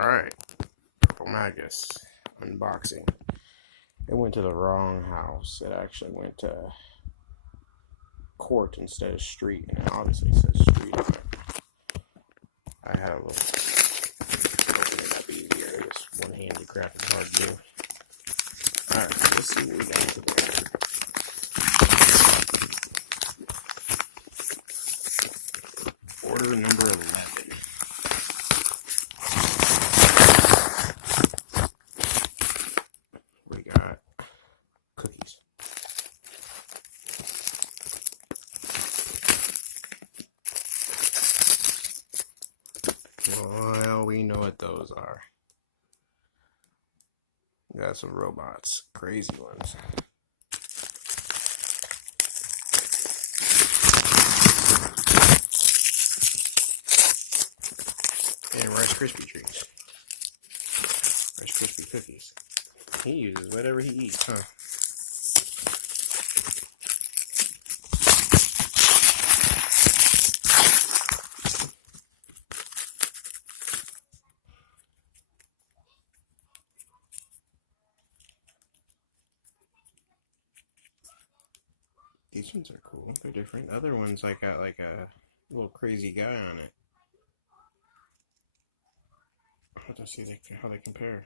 Alright, Purplemagus unboxing. It went to the wrong house. It actually went to court instead of street, and it obviously says street on it. I had a little opening up easier. This one-handed crap is hard to do. Alright, let's see what we got today. Order number 11. We got cookies. Well, we know what those are. We got some robots, crazy ones. And Rice Krispie treats. Rice Krispie cookies. He uses whatever he eats, huh? These ones are cool. They're different. Other ones I got like a little crazy guy on it. Let's see how they compare.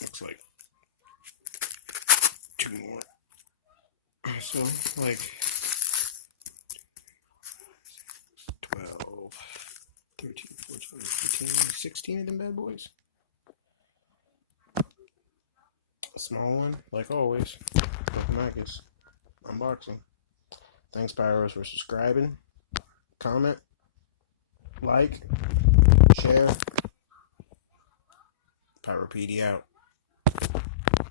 Looks like two more. So, like 12, 13, 14, 15, 16 of them bad boys. A small one, like always. Purplemagus unboxing. Thanks, Pyros, for subscribing. Comment, like, share. Pyropedia out.